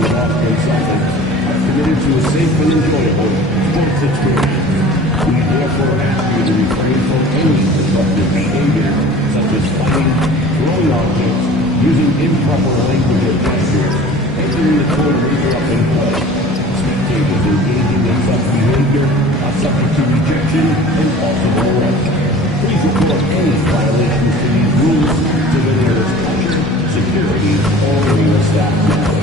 the Boston Celtics are committed to a safe and enjoyable sports experience. We therefore ask you to refrain from any disruptive behavior, such as fighting, throwing objects, using improper language or gestures, entering the court or interrupting play. Spectators engaging in such behavior are subject to rejection and possible arrest. Please report any violations to these rules to the nearest usher, security, or arena staff member.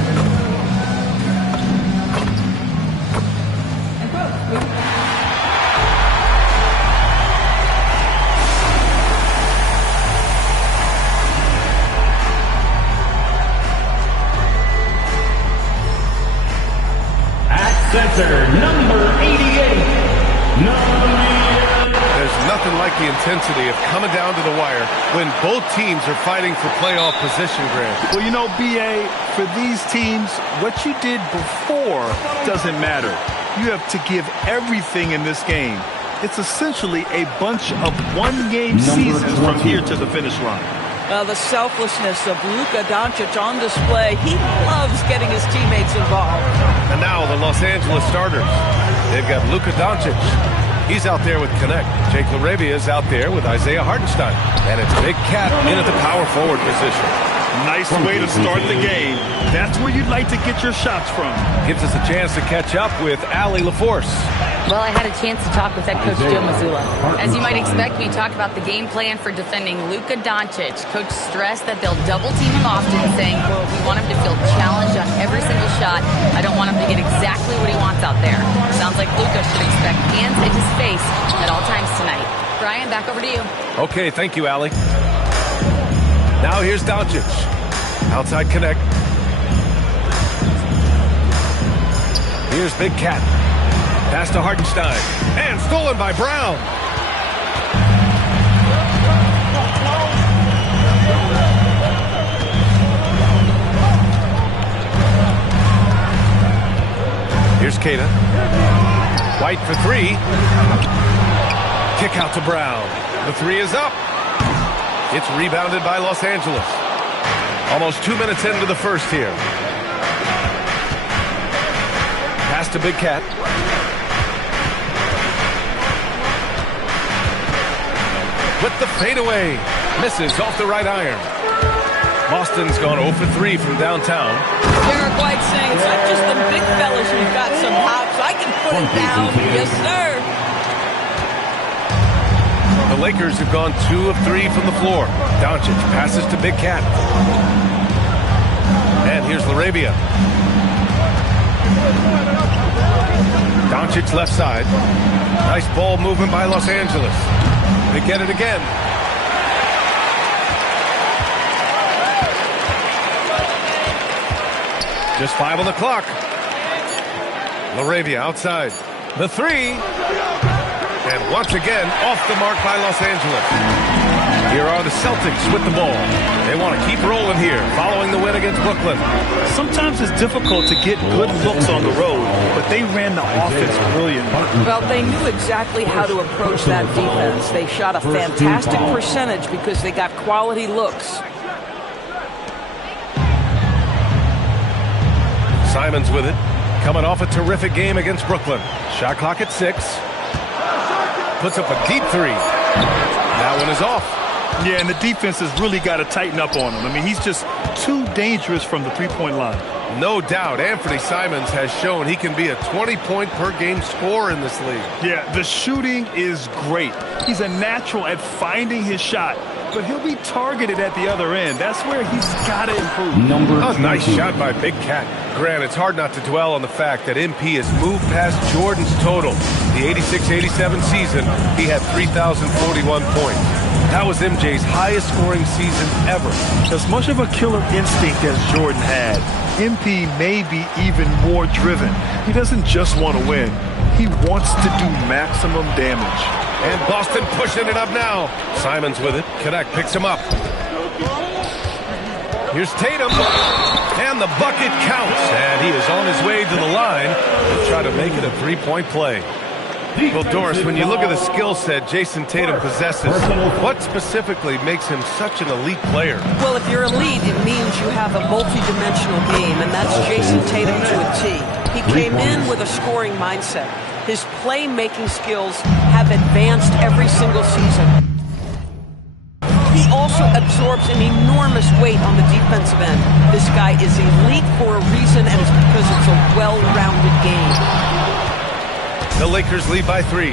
Center, number 88, There's nothing like the intensity of coming down to the wire when both teams are fighting for playoff position, Grant. Well, you know, B.A., for these teams, what you did before doesn't matter. You have to give everything in this game. It's essentially a bunch of one-game seasons from here to the finish line. The selflessness of Luka Doncic on display. He loves getting his teammates involved. And now the Los Angeles starters. They've got Luka Doncic. He's out there with Connect. Jake LaRavia is out there with Isaiah Hartenstein. And it's Big Cat in at the power forward position. Nice way to start the game. That's where you'd like to get your shots from. Gives us a chance to catch up with Allie LaForce. Well, I had a chance to talk with head coach Joe Mazzulla. As you might expect, we talked about the game plan for defending Luka Doncic. Coach stressed that they'll double team him often, saying, quote, we want him to feel challenged on every single shot. I don't want him to get exactly what he wants out there. Sounds like Luka should expect hands in his face at all times tonight. Brian, back over to you. Okay, thank you, Allie. Now here's Doncic. Outside Connect. Here's Big Cat. Pass to Hartenstein. And stolen by Brown. Here's Kata. White for three. Kick out to Brown. The three is up. It's rebounded by Los Angeles. Almost 2 minutes into the first here. Pass to Big Cat. With the fadeaway. Misses off the right iron. Boston's gone 0 for 3 from downtown. Derek White saying it's not just the big fellas who've got some hops. I can put it down. Yes, sir. The Lakers have gone 2 of 3 from the floor. Doncic passes to Big Cat. And here's LaRavia. Doncic left side. Nice ball movement by Los Angeles. They get it again. Just 5 on the clock. LaRavia outside. The three. And once again, off the mark by Los Angeles. Here are the Celtics with the ball. They want to keep rolling here, following the win against Brooklyn. Sometimes it's difficult to get good looks on the road, but they ran the offense brilliantly. Well, they knew exactly how to approach that defense. They shot a fantastic percentage because they got quality looks. Simons with it, coming off a terrific game against Brooklyn. Shot clock at 6. Puts up a deep three. That one is off. Yeah, and the defense has really got to tighten up on him. I mean, he's just too dangerous from the three-point line. No doubt, Anthony Simons has shown he can be a 20-point-per-game scorer in this league. Yeah, the shooting is great. He's a natural at finding his shot, but he'll be targeted at the other end. That's where he's got to improve. A nice shot by Big Cat. Grant, it's hard not to dwell on the fact that MP has moved past Jordan's total. The 86-87 season, he had 3,041 points. That was MJ's highest scoring season ever. As much of a killer instinct as Jordan had, MP may be even more driven. He doesn't just want to win. He wants to do maximum damage. And Boston pushing it up now. Simons with it. Connect picks him up. Here's Tatum. And the bucket counts. And he is on his way to the line to try to make it a three-point play. Well, Doris, when you look at the skill set Jason Tatum possesses, what specifically makes him such an elite player? Well, if you're elite, it means you have a multi-dimensional game, and that's Jason Tatum to a T. He came in with a scoring mindset. His playmaking skills have advanced every single season. He also absorbs an enormous weight on the defensive end. This guy is elite for a reason, and it's because it's a well-rounded game. The Lakers lead by 3.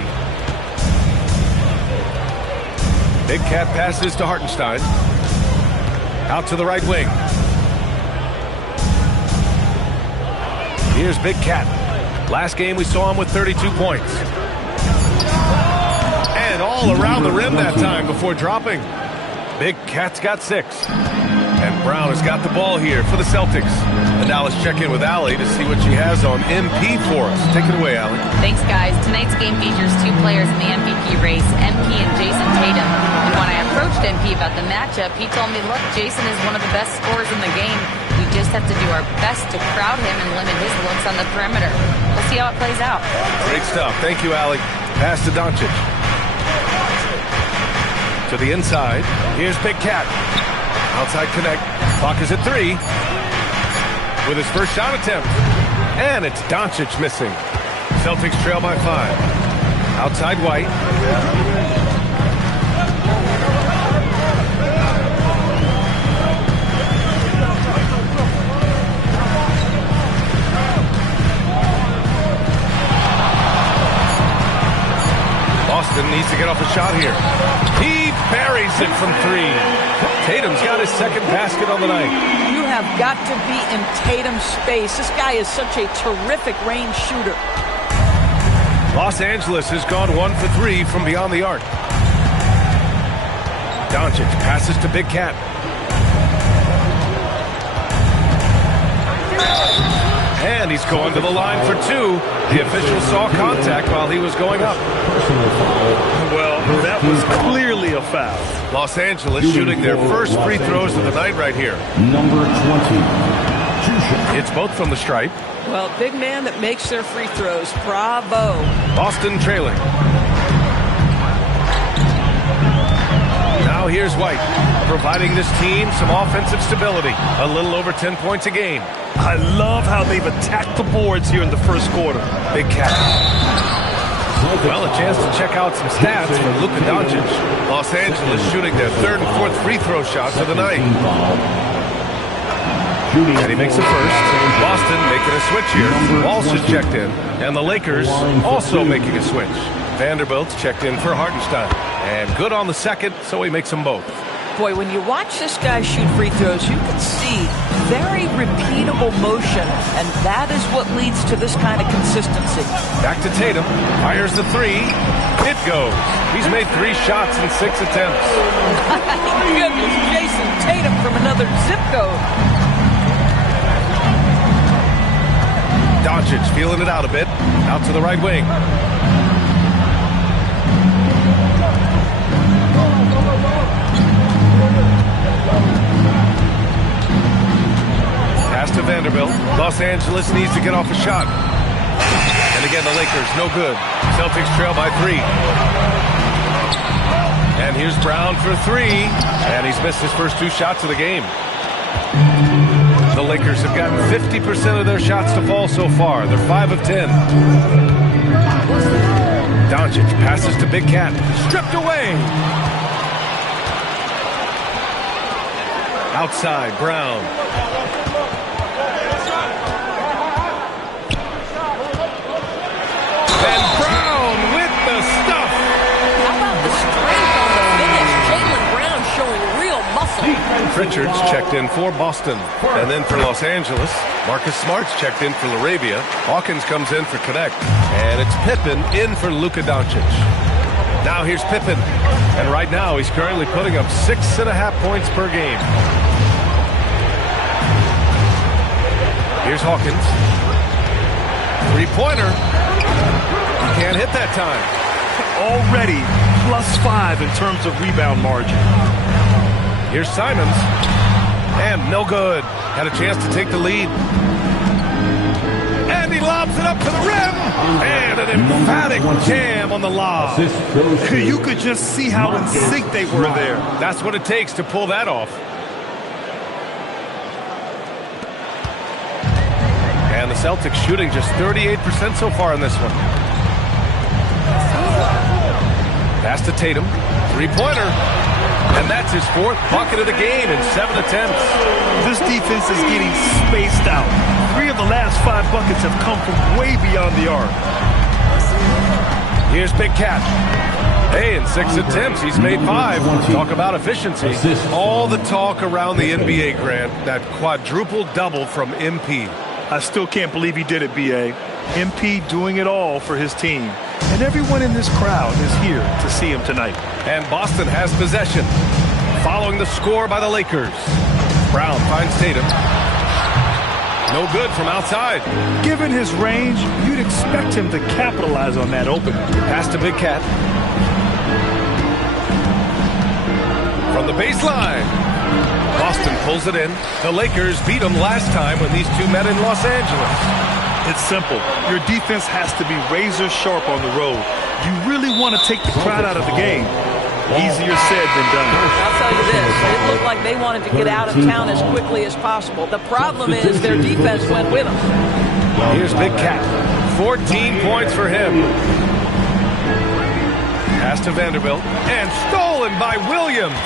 Big Cat passes to Hartenstein. Out to the right wing. Here's Big Cat. Last game we saw him with 32 points. And all around the rim that time before dropping. Big Cat's got 6. And Brown has got the ball here for the Celtics. And now let's check in with Allie to see what she has on MP for us. Take it away, Allie. Thanks, guys. Tonight's game features 2 players in the MVP race, MP and Jason Tatum. And when I approached MP about the matchup, he told me, look, Jason is one of the best scorers in the game. We just have to do our best to crowd him and limit his looks on the perimeter. We'll see how it plays out. Great stuff. Thank you, Allie. Pass to Doncic. To the inside. Here's Big Cat. Outside connect. Clock is at 3. With his first shot attempt. And it's Doncic missing. Celtics trail by 5. Outside White. Boston needs to get off a shot here. He buries it from 3. Tatum's got his second basket on the night. You have got to be in Tatum's space. This guy is such a terrific range shooter. Los Angeles has gone 1 for 3 from beyond the arc. Doncic passes to Big Cat. And he's going to the line for 2. The official saw contact while he was going up. Well, that was clearly a foul. Los Angeles shooting their first free throws of the night right here. Number 20. 2 shots. It's both from the stripe. Well, big man that makes their free throws. Bravo. Boston trailing. Now here's White, providing this team some offensive stability. A little over 10 points a game. I love how they've attacked the boards here in the first quarter. Big Cat. Well, a chance to check out some stats for Luka Doncic. Los Angeles shooting their 3rd and 4th free throw shots of the night. And he makes the first. Boston making a switch here. Walsh is checked in. And the Lakers also making a switch. Vanderbilt's checked in for Hartenstein. And good on the second, so he makes them both. Boy, when you watch this guy shoot free throws, you can see very repeatable motion, and that is what leads to this kind of consistency. Back to Tatum. Fires the 3. It goes. He's made 3 shots in 6 attempts. Goodness, Jason Tatum from another zip code. Doncic feeling it out a bit. Out to the right wing. Pass to Vanderbilt. Los Angeles needs to get off a shot. And again, the Lakers, no good. Celtics trail by 3. And here's Brown for 3. And he's missed his first 2 shots of the game. The Lakers have gotten 50% of their shots to fall so far. They're 5 of 10. Doncic passes to Big Cat. Stripped away. Outside, Brown. And Brown with the stuff. How about the strength on the finish? Jaylen Brown showing real muscle. Richards checked in for Boston. And then for Los Angeles, Marcus Smart's checked in for LaRavia. Hawkins comes in for Connect. And it's Pippen in for Luka Doncic. Now here's Pippen. And right now he's currently putting up 6.5 points per game. Here's Hawkins. 3-pointer. He can't hit that time. Already +5 in terms of rebound margin. Here's Simons. And no good. Had a chance to take the lead. And he lost lobs it up to the rim. And an emphatic jam on the lob. You could just see how in sync they were there. That's what it takes to pull that off. And the Celtics shooting just 38% so far in this one. Pass to Tatum. Three-pointer. And that's his fourth bucket of the game in 7 attempts. This defense is getting spaced out. 3 of the last 5 buckets have come from way beyond the arc. Here's Big Cat. Hey, in 6 attempts, he's made 5. Talk about efficiency. All the talk around the NBA, Grant, that quadruple double from MP. I still can't believe he did it, B.A. MP doing it all for his team. And everyone in this crowd is here to see him tonight. And Boston has possession. Following the score by the Lakers. Brown finds Tatum. No good from outside. Given his range, you'd expect him to capitalize on that opening. Pass to Big Cat. From the baseline. Boston pulls it in. The Lakers beat them last time when these two met in Los Angeles. It's simple. Your defense has to be razor sharp on the road. You really want to take the crowd out of the game. Easier said than done. I'll tell you this. It looked like they wanted to get out of town as quickly as possible. The problem is their defense went with them. Here's Big Cat. 14 points for him. Pass to Vanderbilt. And stolen by Williams.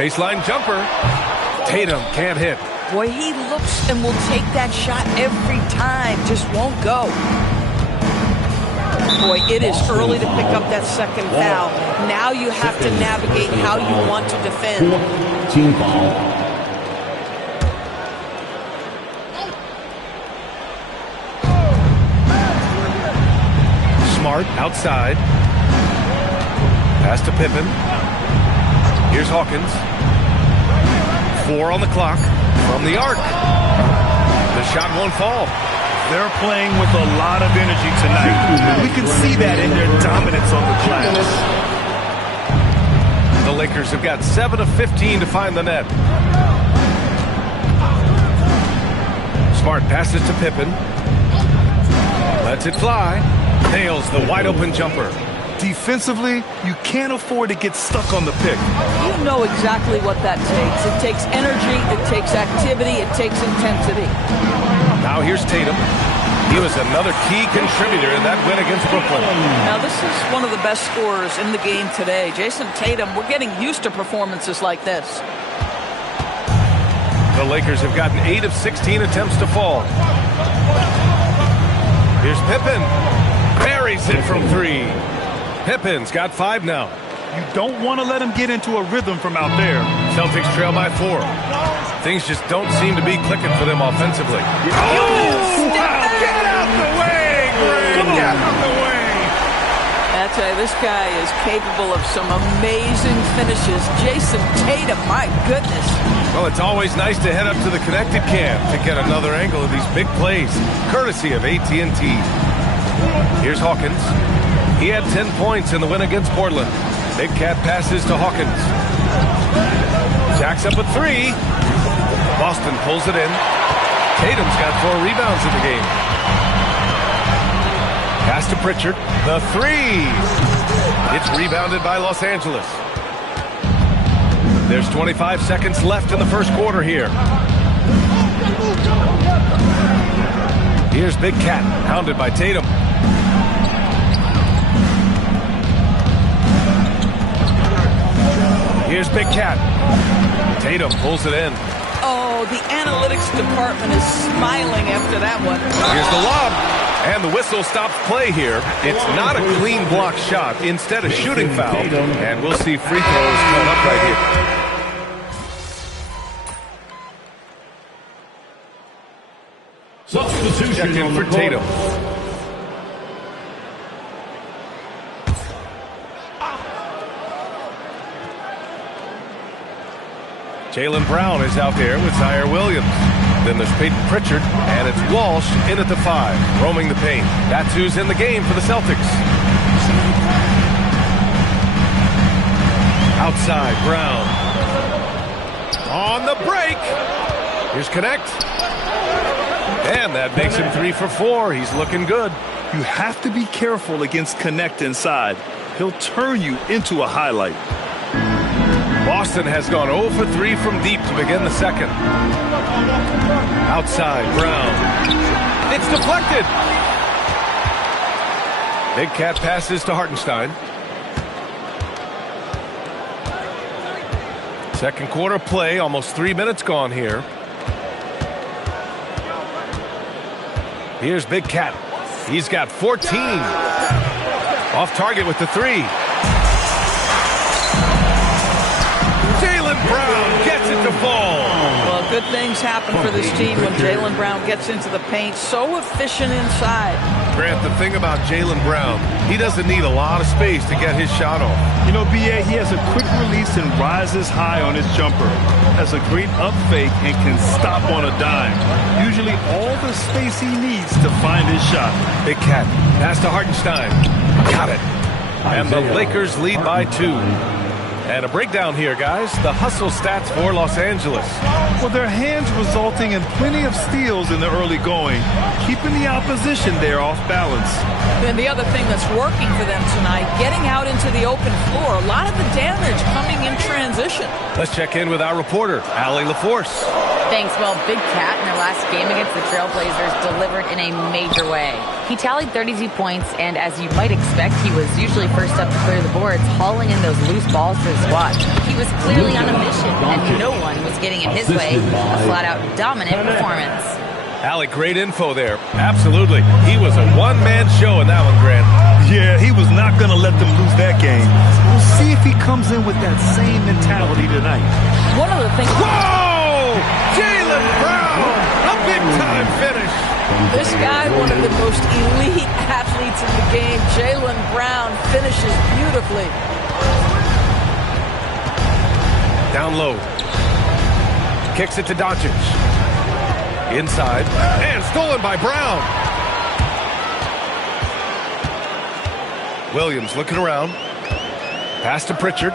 Baseline jumper. Tatum can't hit. Boy, he looks and will take that shot every time. Just won't go. Boy, it is early to pick up that second foul. Now you have to navigate how you want to defend. Team foul. Smart outside. Pass to Pippen. Here's Hawkins. 4 on the clock. From the arc. The shot won't fall. They're playing with a lot of energy tonight. We can see that in their dominance on the glass. The Lakers have got 7 of 15 to find the net. Smart passes to Pippen. Lets it fly. Nails the wide open jumper. Defensively, you can't afford to get stuck on the pick. You know exactly what that takes. It takes energy, it takes activity, it takes intensity. Now here's Tatum. He was another key contributor in that win against Brooklyn. Now this is one of the best scorers in the game today. Jason Tatum, we're getting used to performances like this. The Lakers have gotten 8 of 16 attempts to fall. Here's Pippen. Buries it from 3. Pippen's got 5 now. You don't want to let him get into a rhythm from out there. Celtics trail by 4. Things just don't seem to be clicking for them offensively. Oh, wow. Get out the way, Greg. Get out the way. I tell you, this guy is capable of some amazing finishes. Jason Tatum, my goodness. Well, it's always nice to head up to the connected cam to get another angle of these big plays, courtesy of AT&T. Here's Hawkins. He had 10 points in the win against Portland. Big Cat passes to Hawkins. Jacks up a 3. Boston pulls it in. Tatum's got 4 rebounds in the game. Pass to Pritchard. The 3. It's rebounded by Los Angeles. There's 25 seconds left in the first quarter here. Here's Big Cat, hounded by Tatum. Here's Big Cat. Tatum pulls it in. Oh, the analytics department is smiling after that one. Here's the lob. And the whistle stops play here. It's not a clean block shot. Instead, a shooting foul. And we'll see free throws coming up right here. Substitution Check in for Tatum. Jaylen Brown is out there with Zaire Williams. Then there's Peyton Pritchard, and it's Walsh in at the 5, roaming the paint. That's who's in the game for the Celtics. Outside, Brown. On the break. Here's Connect. And that makes him 3 for 4. He's looking good. You have to be careful against Connect inside. He'll turn you into a highlight. Boston has gone 0 for 3 from deep to begin the second. Outside, Brown. It's deflected. Big Cat passes to Hartenstein. Second quarter play, almost 3 minutes gone here. Here's Big Cat. He's got 14. Off target with the 3. Jaylen Brown gets it to fall. Well, good things happen for this team when Jaylen Brown gets into the paint. So efficient inside. Grant, the thing about Jaylen Brown, he doesn't need a lot of space to get his shot off. You know, B.A., he has a quick release and rises high on his jumper. Has a great up fake and can stop on a dime. Usually all the space he needs to find his shot. Big Cat, pass to Hartenstein. Got it. And the Lakers lead by 2. And a breakdown here, guys. The hustle stats for Los Angeles. Well, their hands resulting in plenty of steals in the early going, keeping the opposition there off balance. And the other thing that's working for them tonight, getting out into the open floor. A lot of the damage coming in transition. Let's check in with our reporter, Allie LaForce. Thanks. Well, Big Cat in their last game against the Trailblazers delivered in a major way. He tallied 32 points, and as you might expect, he was usually first up to clear the boards, hauling in those loose balls for the squad. He was clearly on a mission, and no one was getting in his way. A flat-out dominant performance. Allie, great info there. Absolutely. He was a one-man show in that one, Grant. Yeah, he was not going to let them lose that game. We'll see if he comes in with that same mentality tonight. One of the things... Whoa! Jaylen Brown! A big-time finish! This guy, one of the most elite athletes in the game, Jaylen Brown, finishes beautifully. Down low. Kicks it to Doncic. Inside. And stolen by Brown. Williams looking around. Pass to Pritchard.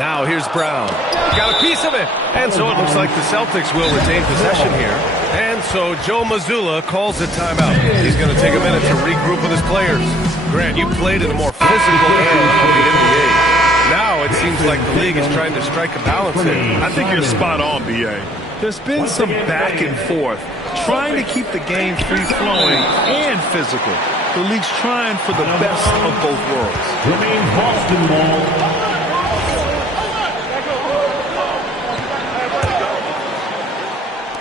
Now here's Brown. Got a piece of it. And so it looks like the Celtics will retain possession here. And so Joe Mazzulla calls a timeout. He's going to take a minute to regroup with his players. Grant, you played in a more physical era of the NBA. Now it seems like the league is trying to strike a balance here. I think you're spot on, B.A. There's been some back and forth, trying to keep the game free-flowing and physical. The league's trying for the best of both worlds. Remains Boston ball.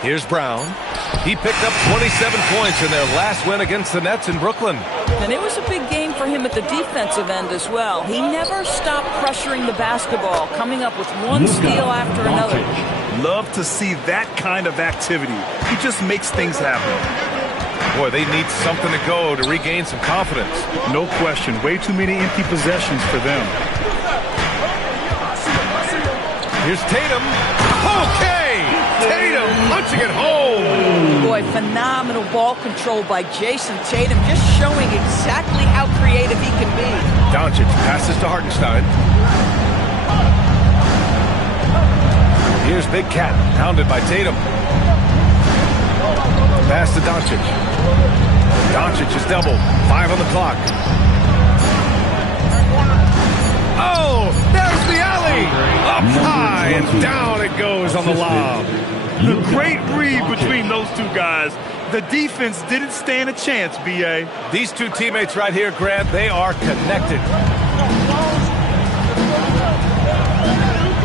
Here's Brown. He picked up 27 points in their last win against the Nets in Brooklyn. And it was a big game for him at the defensive end as well. He never stopped pressuring the basketball, coming up with one steal after another. Love to see that kind of activity. He just makes things happen. Boy, they need something to go to regain some confidence. No question. Way too many empty possessions for them. Here's Tatum. Okay! Tatum punching it home. Boy, phenomenal ball control by Jason Tatum, just showing exactly how creative he can be. Doncic passes to Hartenstein. Here's Big Cat, pounded by Tatum. Pass to Doncic. Doncic is doubled. 5 on the clock. Oh, there's the alley. Up high and down it goes on the lob. The great read between those two guys. The defense didn't stand a chance, B.A. These two teammates right here, Grant, they are connected.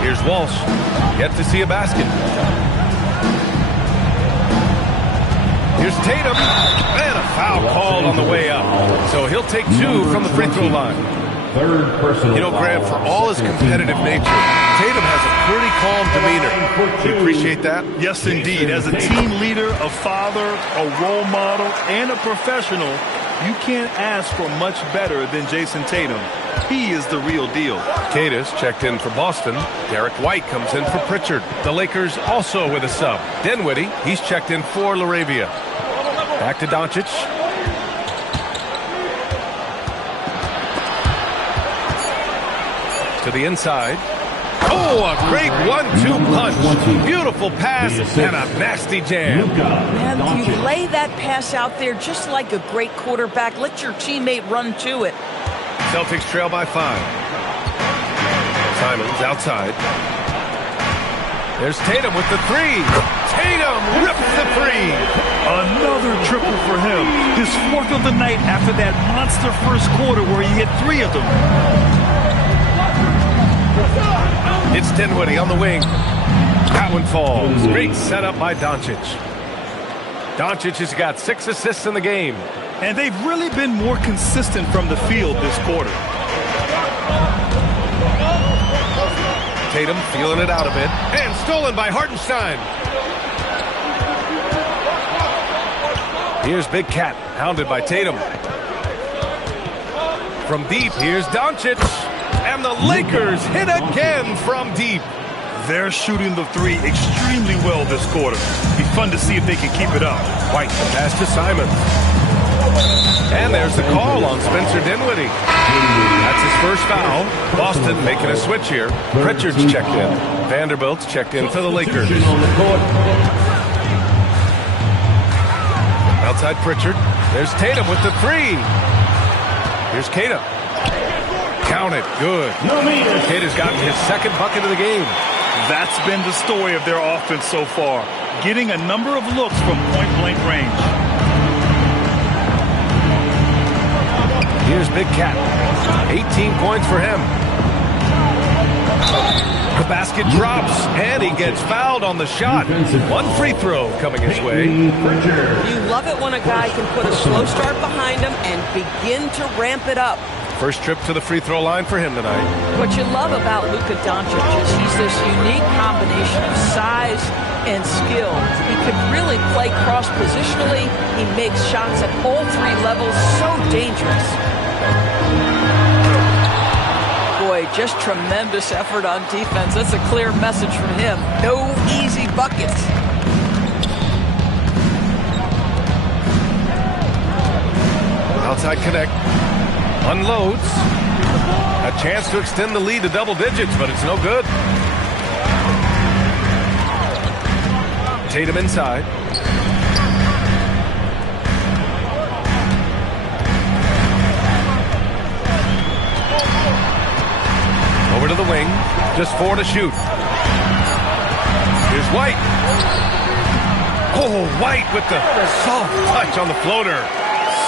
Here's Walsh. Yet to see a basket. Here's Tatum. And a foul called on the way up. So he'll take 2 from the free throw line. Third personal. You know, Grant, for all his competitive nature, Tatum has a pretty calm demeanor. You appreciate that? Yes, indeed. As a team leader, a father, a role model, and a professional, you can't ask for much better than Jason Tatum. He is the real deal. Cadis checked in for Boston. Derek White comes in for Pritchard. The Lakers also with a sub. Dinwiddie, he's checked in for LaRavia. Back to Doncic. To the inside. Oh, a great 1-2 punch. Beautiful pass and a nasty jam. Man, you lay that pass out there just like a great quarterback. Let your teammate run to it. Celtics trail by 5. Simons outside. There's Tatum with the 3. Tatum rips the 3. Another triple for him. His 4th of the night after that monster first quarter where he hit 3 of them. It's Dinwiddie on the wing. That one falls. Great setup by Doncic. Doncic has got 6 assists in the game. And they've really been more consistent from the field this quarter. Tatum feeling it out a bit. And stolen by Hartenstein. Here's Big Cat, hounded by Tatum. From deep, here's Doncic. And the Lakers hit again from deep. They're shooting the 3 extremely well this quarter. Be fun to see if they can keep it up. White, the pass to Simons. And there's the call on Spencer Dinwiddie. That's his first foul. Boston making a switch here. Pritchard's checked in. Vanderbilt's checked in for the Lakers. Outside Pritchard. There's Tatum with the 3. Here's Kata. Count it. Good. Kata's gotten his 2nd bucket of the game. That's been the story of their offense so far. Getting a number of looks from point-blank range. Here's Big Cat. 18 points for him. The basket drops, and he gets fouled on the shot. 1 free throw coming his way. You love it when a guy can put a slow start behind him and begin to ramp it up. First trip to the free throw line for him tonight. What you love about Luka Doncic is he's this unique combination of size and skill. He can really play cross-positionally. He makes shots at all 3 levels. So dangerous. Boy, just tremendous effort on defense. That's a clear message from him. No easy buckets. Outside connect. Unloads. A chance to extend the lead to double digits, but it's no good. Tatum inside. Over to the wing. Just 4 to shoot. Here's White. Oh, White with the soft touch on the floater.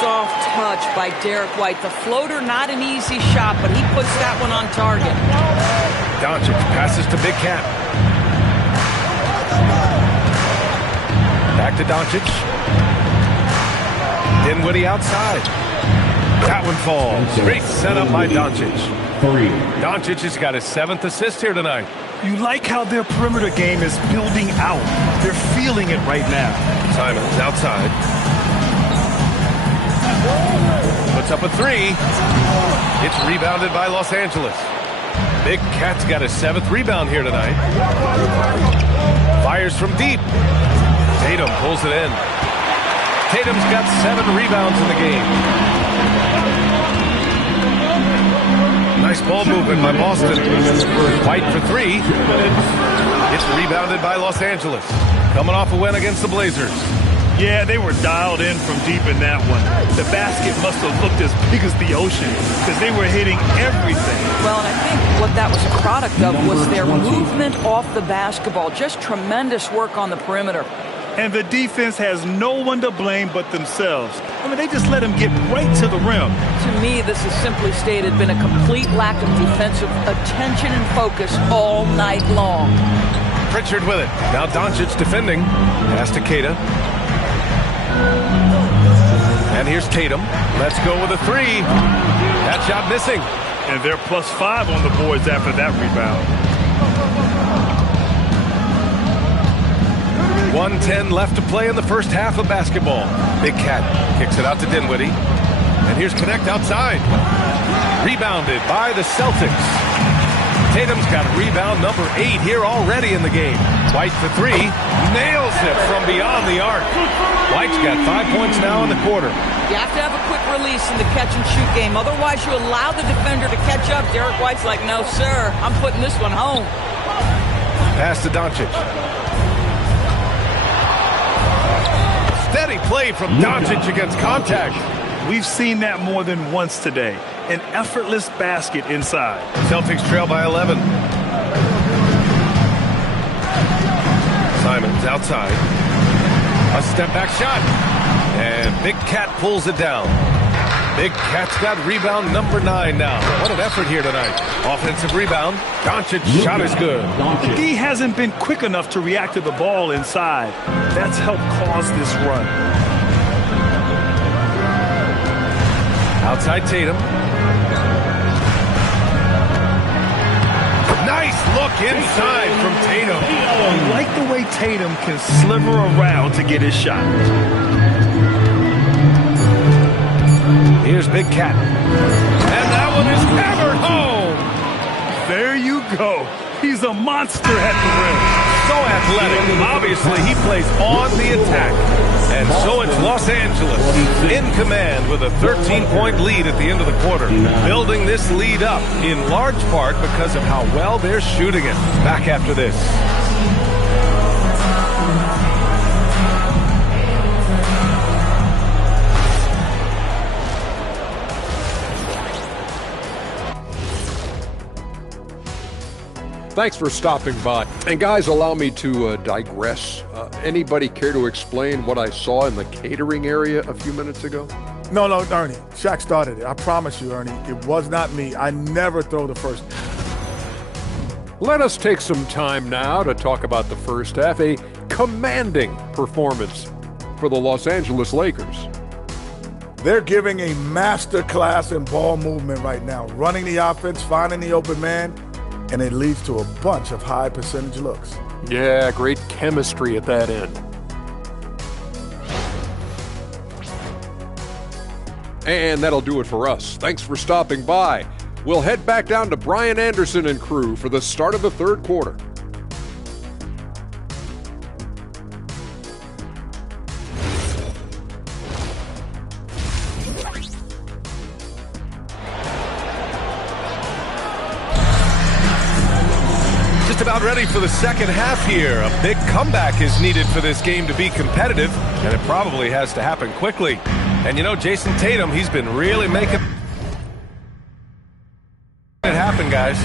Soft touch by Derek White. The floater, not an easy shot, but he puts that one on target. Doncic passes to Big Cat. Back to Doncic. Dinwiddie outside. That one falls. Great setup by Doncic. 3. Doncic has got his 7th assist here tonight. You like how their perimeter game is building out. They're feeling it right now. Simons outside. Puts up a 3. It's rebounded by Los Angeles. Big Cat's got his 7th rebound here tonight. Fires from deep. Tatum pulls it in. Tatum's got 7 rebounds in the game. Nice ball movement by Boston. White for 3. It's rebounded by Los Angeles. Coming off a win against the Blazers. Yeah, they were dialed in from deep in that one. The basket must have looked as big as the ocean because they were hitting everything. Well, and I think what that was a product of was their movement off the basketball. Just tremendous work on the perimeter. And the defense has no one to blame but themselves. I mean, they just let them get right to the rim. To me, this has simply stated been a complete lack of defensive attention and focus all night long. Pritchard with it. Now Doncic defending. Pass to Kata. And here's Tatum. Let's go with a 3. That shot missing. And they're +5 on the boards after that rebound. 1:10 left to play in the first half of basketball. Big Cat kicks it out to Dinwiddie. And here's Connect outside. Rebounded by the Celtics. Tatum's got rebound number 8 here already in the game. White for 3. Nails it from beyond the arc. White's got 5 points now in the quarter. You have to have a quick release in the catch-and-shoot game. Otherwise, you allow the defender to catch up. Derek White's like, no, sir. I'm putting this one home. Pass to Doncic. Steady play from Doncic against contact. We've seen that more than once today. An effortless basket inside. Celtics trail by 11. Simons outside. A step-back shot. And Big Cat pulls it down. Big Cat's got rebound number 9 now. What an effort here tonight. Offensive rebound. Doncic's shot is good. The D hasn't been quick enough to react to the ball inside. That's helped cause this run. Outside Tatum. Nice look inside from Tatum. I like the way Tatum can sliver around to get his shot. Here's Big Cat. And that one is hammered home. There you go. He's a monster at the rim. So athletic. Obviously, he plays on the attack. And so it's Los Angeles in command with a 13-point lead at the end of the quarter. Building this lead up in large part because of how well they're shooting it. Back after this. Thanks for stopping by. And guys, allow me to digress. Anybody care to explain what I saw in the catering area a few minutes ago? No, Ernie. Shaq started it. I promise you, Ernie. It was not me. I never throw the first. Let us take some time now to talk about the first half. A commanding performance for the Los Angeles Lakers. They're giving a master class in ball movement right now. Running the offense, finding the open man, and it leads to a bunch of high percentage looks. Yeah, great chemistry at that end. And that'll do it for us. Thanks for stopping by. We'll head back down to Brian Anderson and crew for the start of the third quarter. About ready for the second half here. A big comeback is needed for this game to be competitive, and it probably has to happen quickly. And you know, Jason Tatum, he's been really making it happen, guys.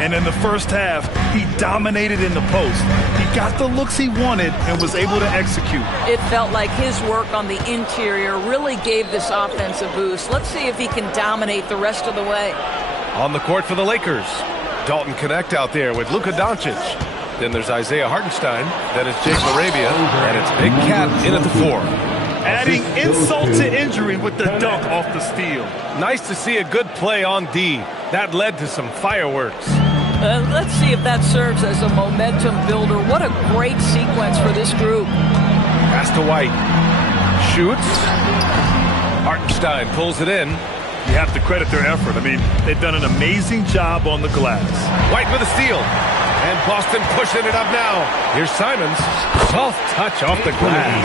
And in the first half, he dominated in the post. He got the looks he wanted and was able to execute. It felt like his work on the interior really gave this offense a boost. Let's see if he can dominate the rest of the way. On the court for the Lakers. Dalton Connect out there with Luka Doncic. Then there's Isaiah Hartenstein. Then it's Jake Arabia. And it's Big Cat in at the 4. Adding insult to injury with the dunk off the steal. Nice to see a good play on D. That led to some fireworks. Let's see if that serves as a momentum builder. What a great sequence for this group. Pass to White. Shoots. Hartenstein pulls it in. You have to credit their effort. I mean, they've done an amazing job on the glass. White with a steal. And Boston pushing it up now. Here's Simons. Soft touch off the glass.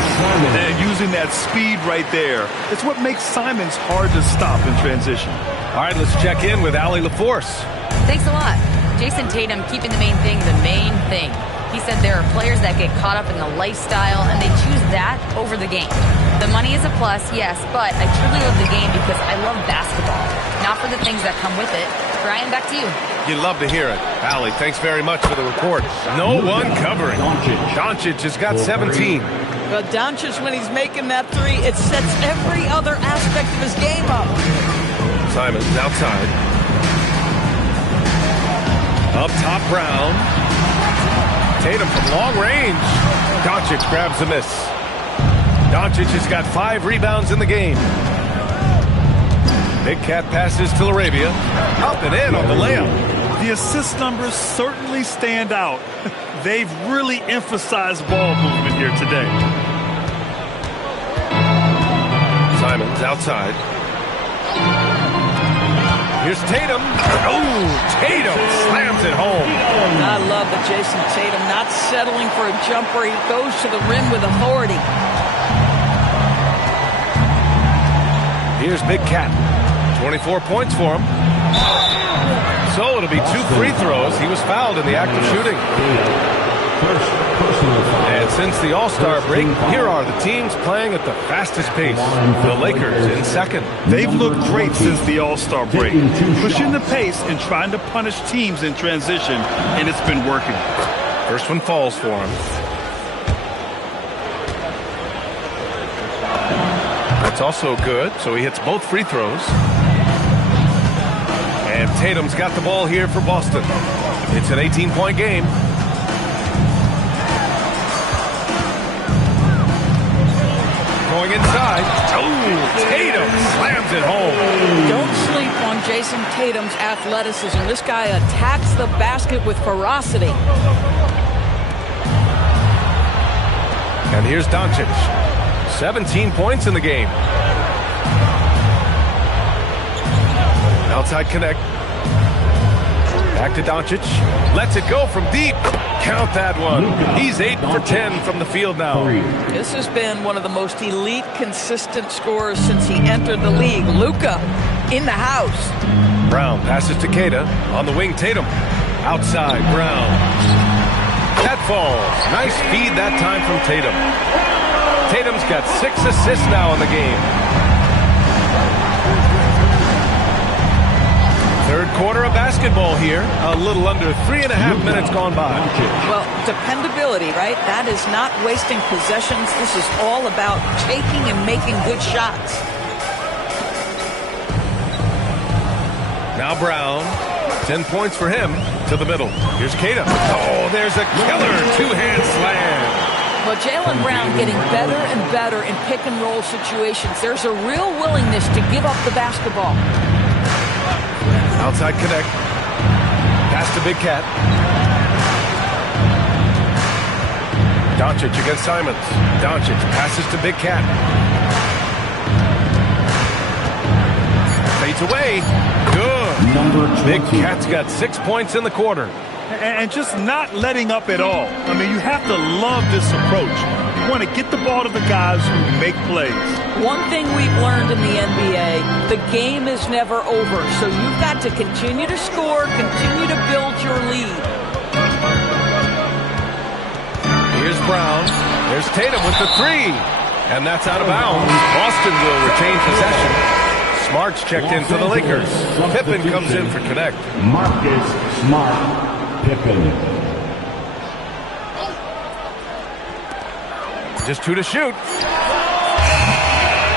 And using that speed right there. It's what makes Simons hard to stop in transition. All right, let's check in with Allie LaForce. Thanks a lot. Jason Tatum keeping the main thing the main thing. He said there are players that get caught up in the lifestyle, and they choose that over the game. The money is a plus, yes, but I truly love the game because I love basketball, not for the things that come with it. Brian, back to you. You love to hear it. Allie, thanks very much for the report. No one covering. Doncic has got 17. But Doncic, when he's making that 3, it sets every other aspect of his game up. Simons outside. Up top, Brown. Tatum from long range. Doncic grabs the miss. Doncic has got 5 rebounds in the game. Big Cat passes to Arabia. Up and in on the layup. The assist numbers certainly stand out. They've really emphasized ball movement here today. Simons outside. Here's Tatum. Oh, Tatum slams it home. I love that Jason Tatum not settling for a jumper. He goes to the rim with authority. Here's Big Cat. 24 points for him. So it'll be 2 free throws. He was fouled in the act of shooting. And since the All-Star break, here are the teams playing at the fastest pace. The Lakers in second. They've looked great since the All-Star break, pushing the pace and trying to punish teams in transition, and it's been working. First one falls for him. That's also good, so he hits both free throws. And Tatum's got the ball here for Boston. It's an 18-point game. Going inside. Oh, Tatum slams it home. Don't sleep on Jason Tatum's athleticism. This guy attacks the basket with ferocity. And here's Doncic. 17 points in the game. Outside connect. Back to Doncic. Lets it go from deep. Count that one. He's 8 for 10 from the field now. This has been one of the most elite, consistent scorers since he entered the league. Luka in the house. Brown passes to Keita. On the wing, Tatum. Outside, Brown. That falls. Nice feed that time from Tatum. Tatum's got 6 assists now in the game. Third quarter of basketball here. A little under 3.5 minutes gone by. Well, dependability, right? That is not wasting possessions. This is all about taking and making good shots. Now Brown. 10 points for him. To the middle. Here's Keita. Oh, there's a killer two-hand slam. Well, Jaylen Brown getting better and better in pick-and-roll situations. There's a real willingness to give up the basketball. Outside connect. Pass to Big Cat. Doncic against Simons. Doncic passes to Big Cat. Fades away. Good. Big Cat's got 6 points in the quarter. And just not letting up at all. I mean, you have to love this approach. You want to get the ball to the guys who make plays. One thing we've learned in the NBA, the game is never over. So you've got to continue to score, continue to build your lead. Here's Brown. There's Tatum with the 3. And that's out of bounds. Boston will retain possession. Smart's checked in for the Lakers. Pippen comes in for connect. Marcus Smart. Pippen. Just 2 to shoot.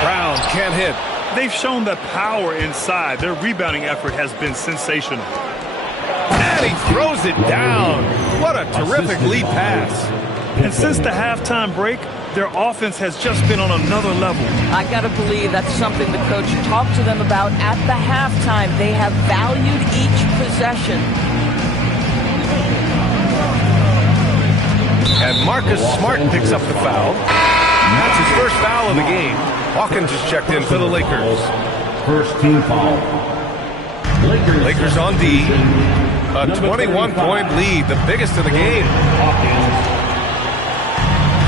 Brown can't hit. They've shown that power inside. Their rebounding effort has been sensational. And he throws it down. What a terrific lead pass. And since the halftime break, their offense has just been on another level. I got to believe that's something the coach talked to them about at the halftime. They have valued each possession. And Marcus Smart picks up the foul. That's his first foul of the game. Hawkins is checked in for the Lakers. First team foul. Lakers on D. A 21-point lead, the biggest of the game.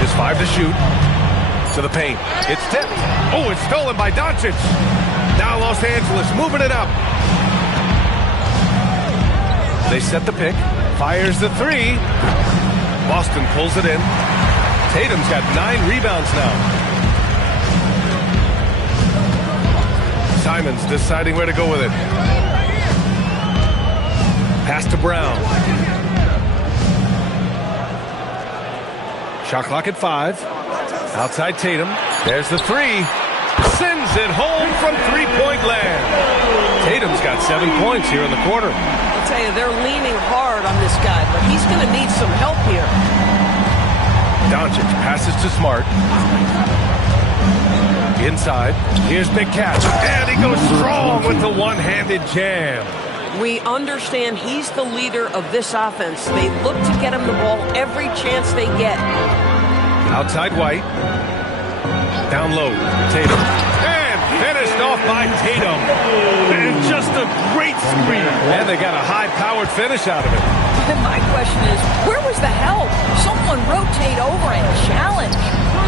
Just 5 to shoot. To the paint. It's tipped. Oh, it's stolen by Doncic. Now Los Angeles moving it up. They set the pick. Fires the 3. Boston pulls it in. Tatum's got 9 rebounds now. Simons deciding where to go with it. Pass to Brown. Shot clock at 5. Outside Tatum. There's the 3. Sends it home from three-point land. Tatum's got 7 points here in the quarter. I'll tell you, they're leaning hard on this guy, but he's going to need some help here. Doncic passes to Smart. Inside. Here's Big Cat. And he goes strong with the one-handed jam. We understand he's the leader of this offense. They look to get him the ball every chance they get. Outside White. Down low. Tatum. And Finished off by Tatum. And just a great screen. And they got a high-powered finish out of it. And my question is, where was the help? Someone rotate over and challenge.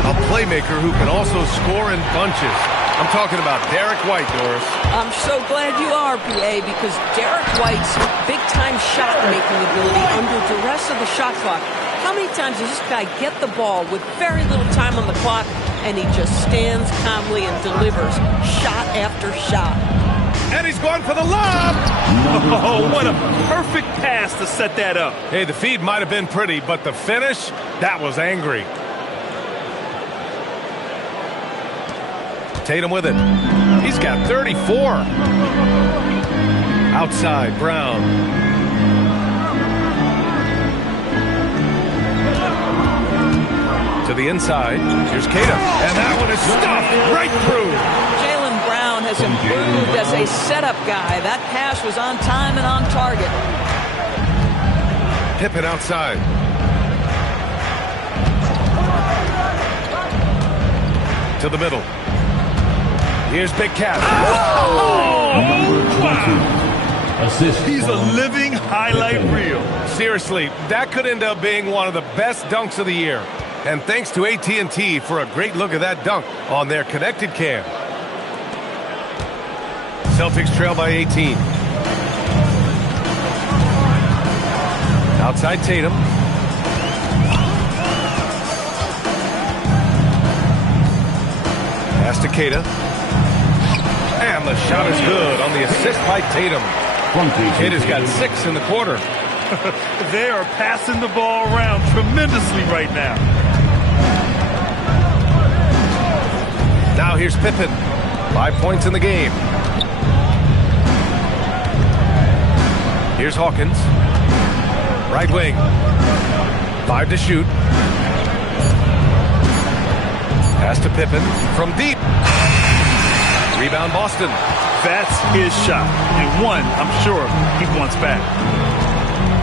A playmaker who can also score in bunches. I'm talking about Derek White, Doris. I'm so glad you are, PA, because Derek White's big-time shot-making ability under duress of the shot clock. How many times does this guy get the ball with very little time on the clock, and he just stands calmly and delivers shot after shot? And he's going for the lob. Oh, what a perfect pass to set that up. Hey, the feed might have been pretty, but the finish, that was angry. Tatum with it. He's got 34. Outside, Brown. To the inside. Here's Tatum. And that one is stuffed right through. Jaylen Brown has improved as a setup guy. That pass was on time and on target. Pippen outside. To the middle. Here's Big Cat. Oh, wow. Assist. He's a living highlight reel. Seriously, that could end up being one of the best dunks of the year. And thanks to AT&T for a great look at that dunk on their connected cam. Celtics trail by 18. Outside Tatum. Pass to Keita. And the shot is good on the assist by Tatum. Keita's got 6 in the quarter. They are passing the ball around tremendously right now. Now here's Pippen. 5 points in the game. Here's Hawkins. Right wing. 5 to shoot. Pass to Pippen from deep. Rebound Boston. That's his shot. And one, I'm sure, he wants back.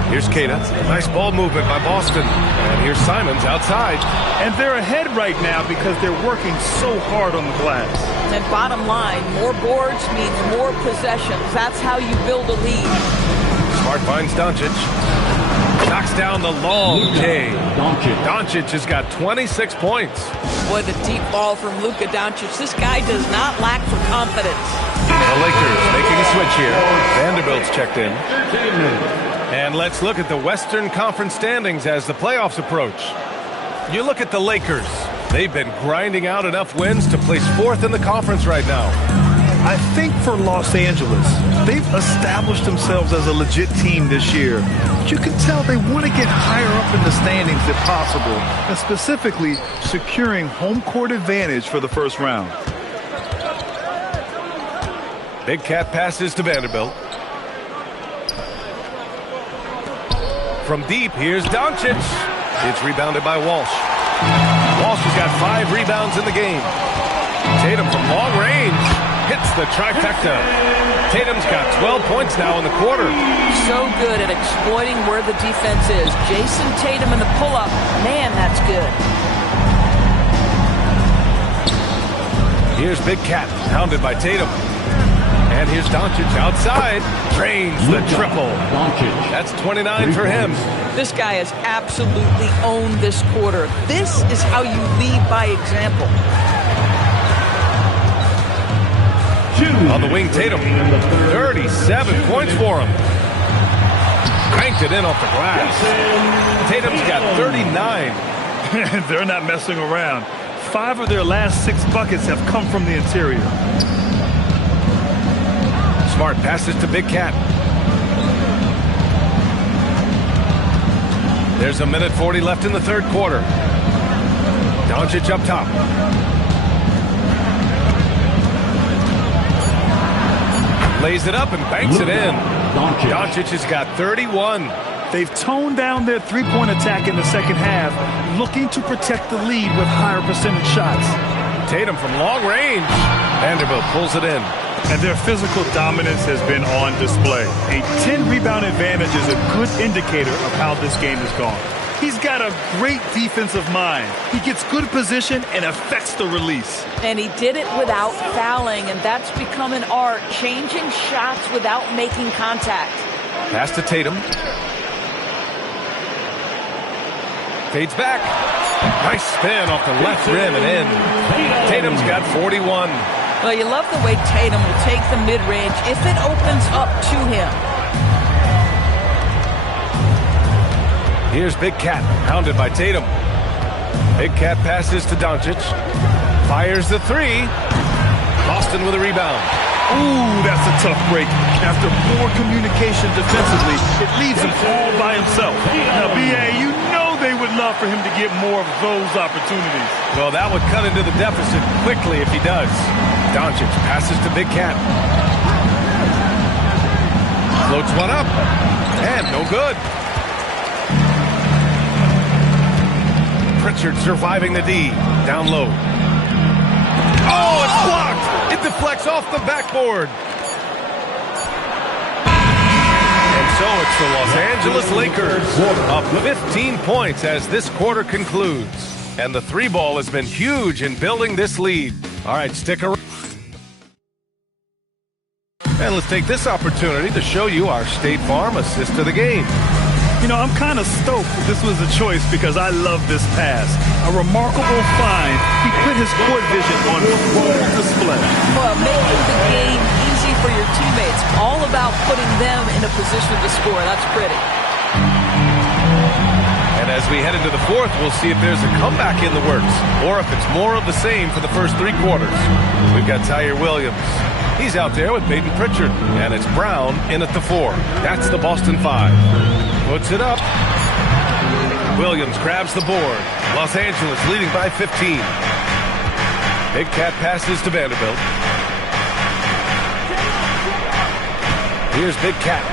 Here's Keita. Nice ball movement by Boston. And here's Simons outside. And they're ahead right now because they're working so hard on the glass. And bottom line, more boards means more possessions. That's how you build a lead. Smart finds Doncic. Knocks down the long K. Doncic has got 26 points. Boy, the deep ball from Luka Doncic. This guy does not lack for confidence. The Lakers making a switch here. Vanderbilt's checked in. And let's look at the Western Conference standings as the playoffs approach. You look at the Lakers. They've been grinding out enough wins to place 4th in the conference right now. I think for Los Angeles, they've established themselves as a legit team this year. But you can tell they want to get higher up in the standings if possible, and specifically securing home court advantage for the first round. Big Cat passes to Vanderbilt. From deep, here's Doncic. It's rebounded by Walsh. Walsh has got 5 rebounds in the game. Tatum from long range hits the trifecta. Tatum's got 12 points now in the quarter. So good at exploiting where the defense is. Jason Tatum in the pull-up. Man, that's good. Here's Big Cat, hounded by Tatum. And here's Doncic outside. Drains the triple. That's 29 for him. This guy has absolutely owned this quarter. This is how you lead by example. On the wing, Tatum. 37 points for him. Cranked it in off the glass. Tatum's got 39. They're not messing around. 5 of their last 6 buckets have come from the interior. Smart passes to Big Cat. There's a minute 40 left in the third quarter. Doncic up top. Lays it up and banks it in. Doncic has got 31. They've toned down their three-point attack in the second half, looking to protect the lead with higher percentage shots. Tatum from long range. Vanderbilt pulls it in. And their physical dominance has been on display. A 10-rebound advantage is a good indicator of how this game has gone. He's got a great defensive mind. He gets good position and affects the release. And he did it without fouling, and that's become an art, changing shots without making contact. Pass to Tatum. Fades back. Nice spin off the left rim and in. Tatum's got 41. Well, you love the way Tatum will take the mid-range if it opens up to him. Here's Big Cat, hounded by Tatum. Big Cat passes to Doncic. Fires the three. Boston with a rebound. Ooh, that's a tough break. After poor communication defensively, it leaves him all by himself. Now, B.A., you know they would love for him to get more of those opportunities. Well, that would cut into the deficit quickly if he does. Doncic passes to Big Cat. Floats one up. And no good. Pritchard surviving the D. Down low. Oh, it's blocked! It deflects off the backboard. And so it's the Los Angeles Lakers up 15 points as this quarter concludes. And the three ball has been huge in building this lead. All right, stick around. And let's take this opportunity to show you our State Farm assist to the game. You know, I'm kind of stoked this was a choice because I love this pass. A remarkable find. He put his court vision on full display. Well, making the game easy for your teammates. All about putting them in a position to score. That's pretty. And as we head into the fourth, we'll see if there's a comeback in the works or if it's more of the same for the first three quarters. We've got Tyre Williams. He's out there with Peyton Pritchard. And it's Brown in at the 4. That's the Boston 5. Puts it up. Williams grabs the board. Los Angeles leading by 15. Big Cat passes to Vanderbilt. Here's Big Cat.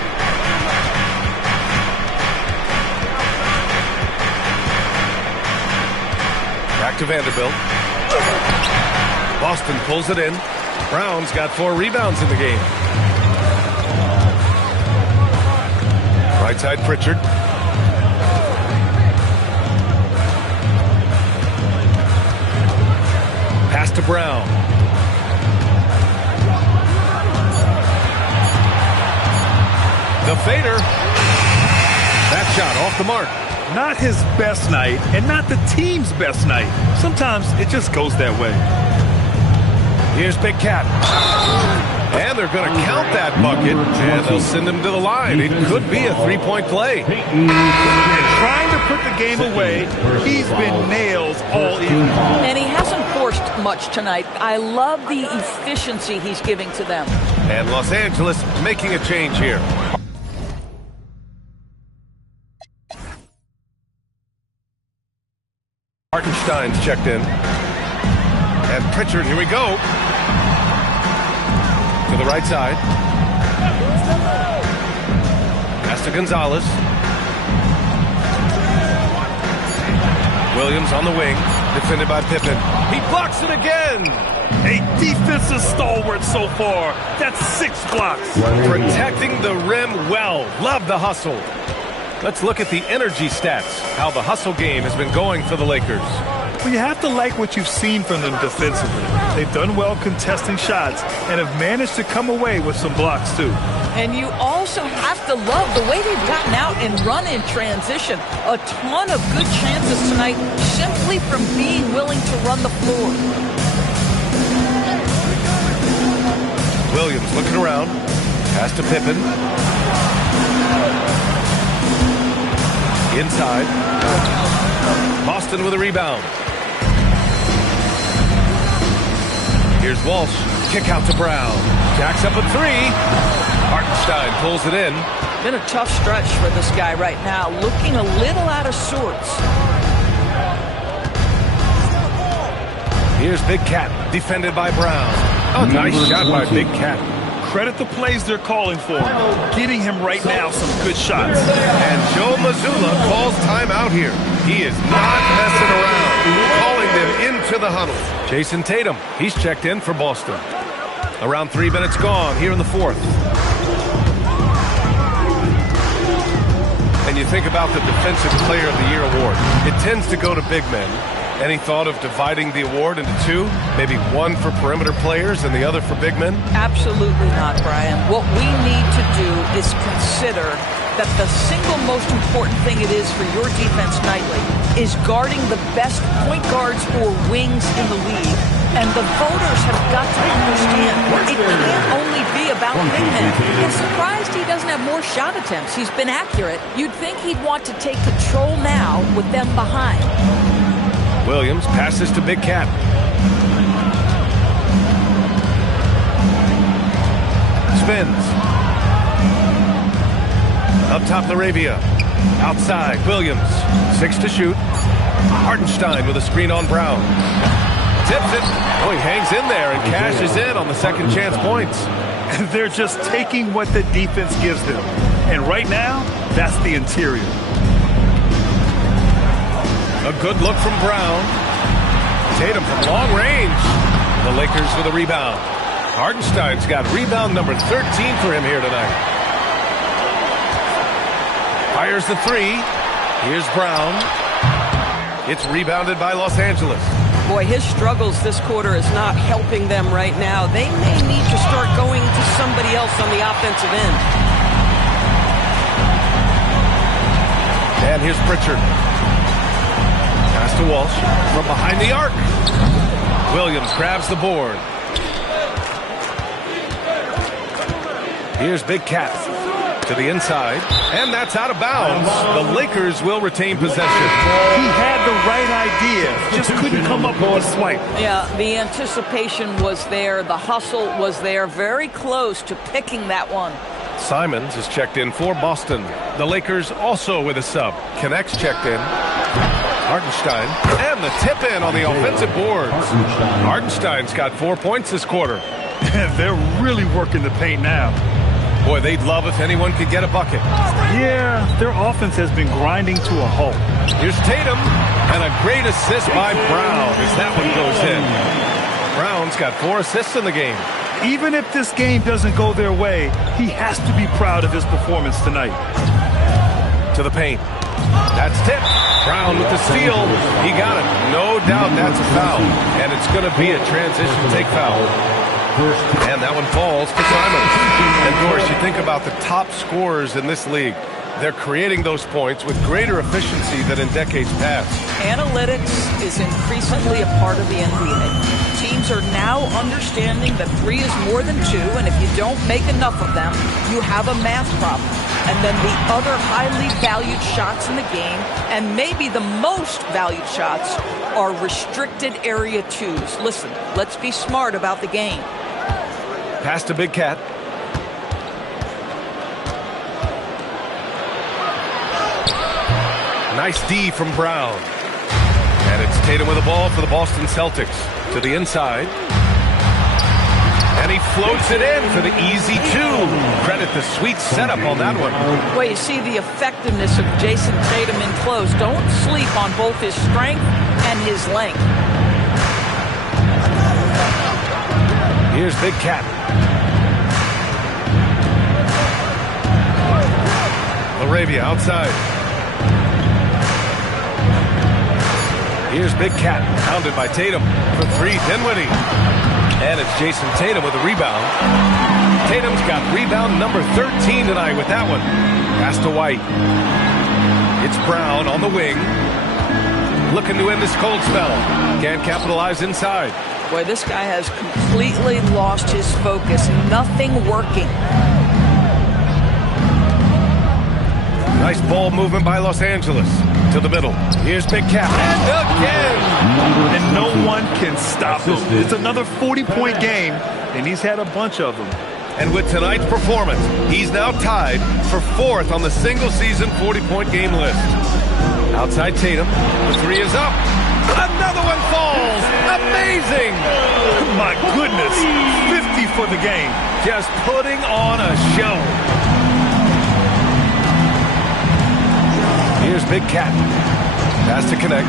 Back to Vanderbilt. Boston pulls it in. Brown's got 4 rebounds in the game. Right side Pritchard. Pass to Brown. The fader. That shot off the mark. Not his best night and not the team's best night. Sometimes it just goes that way. Here's Big Cat. And they're going to count that bucket, and they'll send him to the line. It could be a three-point play. Trying to put the game away, he's been nails all evening. And he hasn't forced much tonight. I love the efficiency he's giving to them. And Los Angeles making a change here. Hartenstein's checked in. And Pritchard, here we go. To the right side. Pass to Gonzalez. Williams on the wing. Defended by Pippen. He blocks it again. A defensive stalwart so far. That's 6 blocks. Protecting the rim well. Love the hustle. Let's look at the energy stats. How the hustle game has been going for the Lakers. Well, you have to like what you've seen from them defensively. They've done well contesting shots and have managed to come away with some blocks too. And you also have to love the way they've gotten out and run in transition. A ton of good chances tonight simply from being willing to run the floor. Williams looking around. Pass to Pippen. Inside. Boston with a rebound. Here's Walsh. Kick out to Brown. Jacks up a 3. Hartenstein pulls it in. Been a tough stretch for this guy right now. Looking a little out of sorts. Here's Big Cat. Defended by Brown. A nice shot by Big Cat. Credit the plays they're calling for. Getting him right now some good shots. And Joe Mazzulla calls timeout here. He is not messing around. Calling them into the huddle. Jason Tatum, he's checked in for Boston. Around 3 minutes gone here in the fourth. And when you think about the Defensive Player of the Year award, it tends to go to big men. Any thought of dividing the award into two? Maybe one for perimeter players and the other for big men? Absolutely not, Brian. What we need to do is consider that the single most important thing it is for your defense nightly is guarding the best point guards or wings in the league. And the voters have got to understand it can't only be about big men. I'm surprised he doesn't have more shot attempts. He's been accurate. You'd think he'd want to take control now with them behind. Williams passes to Big Cat. Spins. Up top, Laravia. Outside, Williams. 6 to shoot. Hartenstein with a screen on Brown. Tips it. Oh, he hangs in there and cashes in on the second chance points. They're just taking what the defense gives them. And right now, that's the interior. A good look from Brown. Tatum from long range. The Lakers with a rebound. Hartenstein's got rebound number 13 for him here tonight. Fires the three. Here's Brown. It's rebounded by Los Angeles. Boy, his struggles this quarter is not helping them right now. They may need to start going to somebody else on the offensive end. And here's Pritchard. Pass to Walsh from behind the arc. Williams grabs the board. Here's Big Cat to the inside, and that's out of bounds. The Lakers will retain possession. He had the right idea, just couldn't come up with a swipe. Yeah, the anticipation was there. The hustle was there. Very close to picking that one. Simons is checked in for Boston. The Lakers also with a sub. Connects checked in. Hartenstein, and the tip in on the offensive boards. Hartenstein's got 4 points this quarter. They're really working the paint now. Boy, they'd love if anyone could get a bucket. Yeah, their offense has been grinding to a halt. Here's Tatum, and a great assist by Brown as that one goes in. Brown's got 4 assists in the game. Even if this game doesn't go their way, he has to be proud of his performance tonight. To the paint. That's tipped. Brown with the steal. He got it. No doubt that's a foul. And it's going to be a transition take foul. And that one falls to Simons. And of course, you think about the top scorers in this league. They're creating those points with greater efficiency than in decades past. Analytics is increasingly a part of the NBA. Teams are now understanding that 3 is more than 2, and if you don't make enough of them, you have a math problem. And then the other highly valued shots in the game, and maybe the most valued shots, are restricted area 2s. Listen, let's be smart about the game. Pass to Big Cat. Nice D from Brown. And it's Tatum with the ball for the Boston Celtics. To the inside. And he floats it in for the easy 2. Credit the sweet setup on that one. Well, you see the effectiveness of Jason Tatum in close. Don't sleep on both his strength and his length. Here's Big Cat. Laravia outside. Here's Big Cat, pounded by Tatum for 3, Dinwiddie. And it's Jason Tatum with a rebound. Tatum's got rebound number 13 tonight with that one. Pass to White. It's Brown on the wing. Looking to end this cold spell. Can't capitalize inside. Boy, this guy has completely lost his focus. Nothing working. Nice ball movement by Los Angeles. To the middle. Here's Big Cat. And again! And no one can stop him. It's another 40-point game, and he's had a bunch of them. And with tonight's performance, he's now tied for 4th on the single-season 40-point game list. Outside Tatum. The 3 is up. Another one falls. Amazing! My goodness. 50 for the game. Just putting on a show. Here's Big Cat. Pass to connect.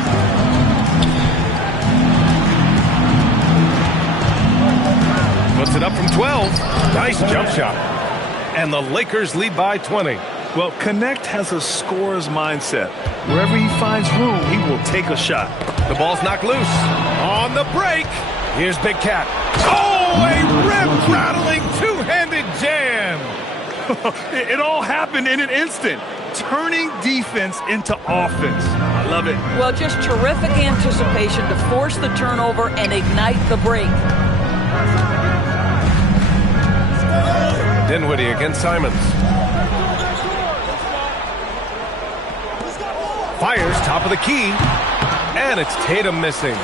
Puts it up from 12. Nice jump shot. And the Lakers lead by 20. Well, Connect has a scorer's mindset. Wherever he finds room, he will take a shot. The ball's knocked loose. On the break. Here's Big Cat. Oh, a rip-rattling two-handed jam. It all happened in an instant. Turning defense into offense. I love it. Well, just terrific anticipation to force the turnover and ignite the break. Dinwiddie against Simons. Fires top of the key. And it's Tatum missing.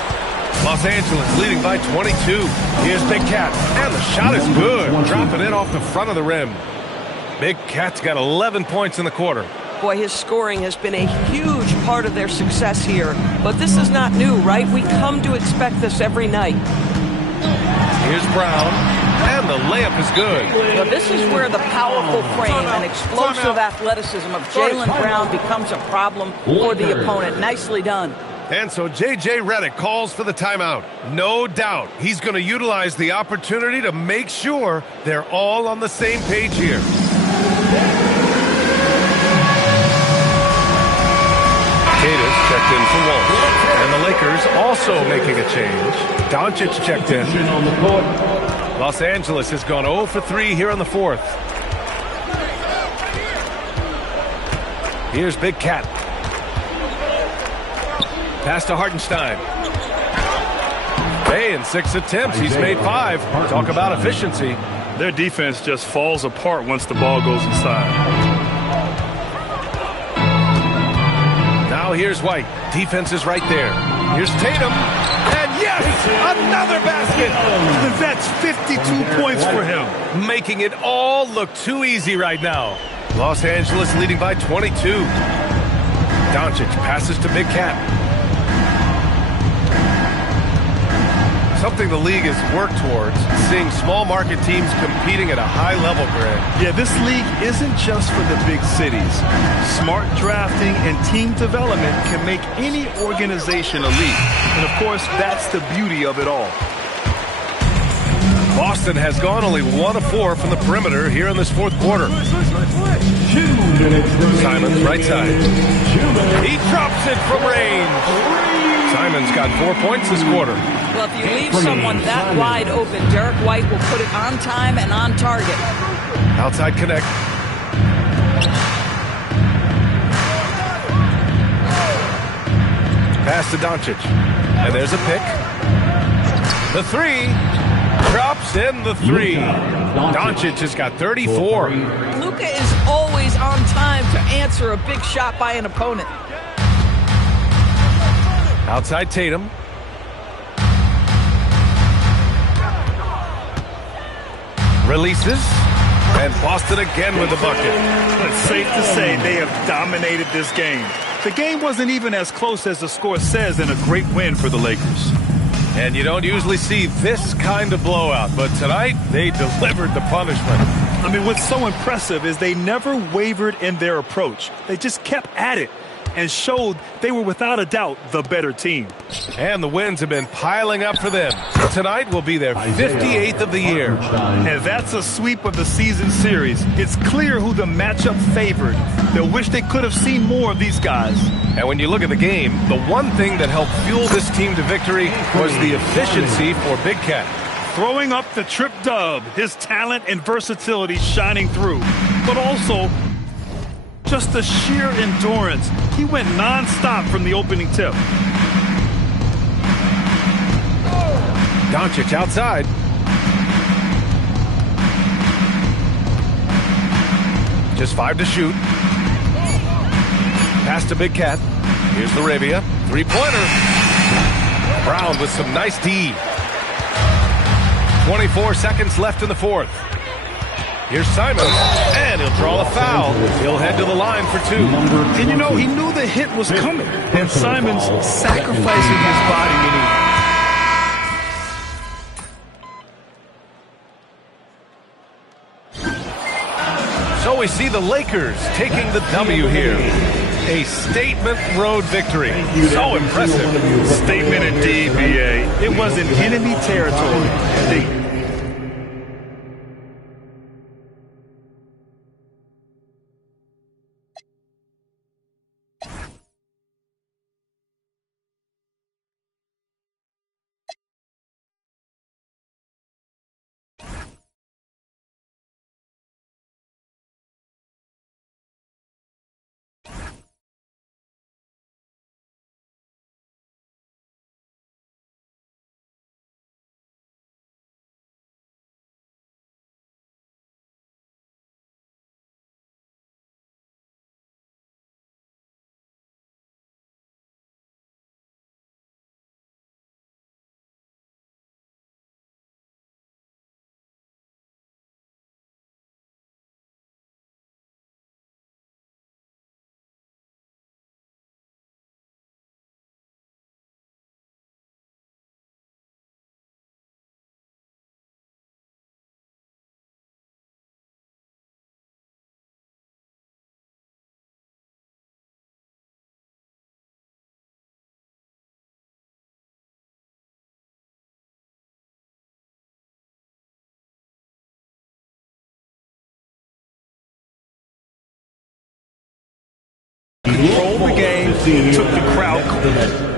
Los Angeles leading by 22. Here's Big Cat. And the shot is good. Dropping it off the front of the rim. Big Cat's got 11 points in the quarter. Boy, his scoring has been a huge part of their success here. But this is not new, right? We come to expect this every night. Here's Brown. And the layup is good. Well, this is where the powerful frame and explosive athleticism of Jaylen Brown becomes a problem for the opponent. Nicely done. And so J.J. Redick calls for the timeout. No doubt he's going to utilize the opportunity to make sure they're all on the same page here. Tatum checked in for Wolf. And the Lakers also making a change. Doncic checked in. Los Angeles has gone 0 for 3 here in the fourth. Here's Big Cat. Pass to Hartenstein. Hey, in 6 attempts, he's made 5. Talk about efficiency. Their defense just falls apart once the ball goes inside. Now here's White. Defense is right there. Here's Tatum. And yes, another basket. That's 52 points for him. Making it all look too easy right now. Los Angeles leading by 22. Doncic passes to Big Cat. Something the league has worked towards, seeing small market teams competing at a high level, Greg. Yeah, this league isn't just for the big cities. Smart drafting and team development can make any organization elite. And of course, that's the beauty of it all. Boston has gone only 1 of 4 from the perimeter here in this fourth quarter. Simons right side. He drops it from range. Simons got 4 points this quarter. Well, if you leave someone that wide open, Derek White will put it on time and on target. Outside connect. Pass to Doncic. And there's a pick. The 3. Drops in the 3. Doncic has got 34. Luka is always on time to answer a big shot by an opponent. Outside Tatum. Releases. And Boston again with the bucket. It's safe to say they have dominated this game. The game wasn't even as close as the score says in a great win for the Lakers. And you don't usually see this kind of blowout, but tonight they delivered the punishment. I mean, what's so impressive is they never wavered in their approach. They just kept at it and showed they were without a doubt the better team. And the wins have been piling up for them. Tonight will be their 58th of the year. And that's a sweep of the season series. It's clear who the matchup favored. They'll wish they could have seen more of these guys. And when you look at the game, the one thing that helped fuel this team to victory was the efficiency for Big Cat. Throwing up the trip dub, his talent and versatility shining through. But also, just the sheer endurance. He went non-stop from the opening tip. Doncic outside. Just 5 to shoot. Pass to Big Cat. Here's Laravia. 3-pointer. Brown with some nice D. 24 seconds left in the fourth. Here's Simons, and he'll draw a foul. He'll head to the line for 2. And you know, he knew the hit was coming. And Simons sacrificing his body So we see the Lakers taking the W here. A statement road victory. So impressive. Statement indeed, BA. It was in enemy territory. They took the crowd.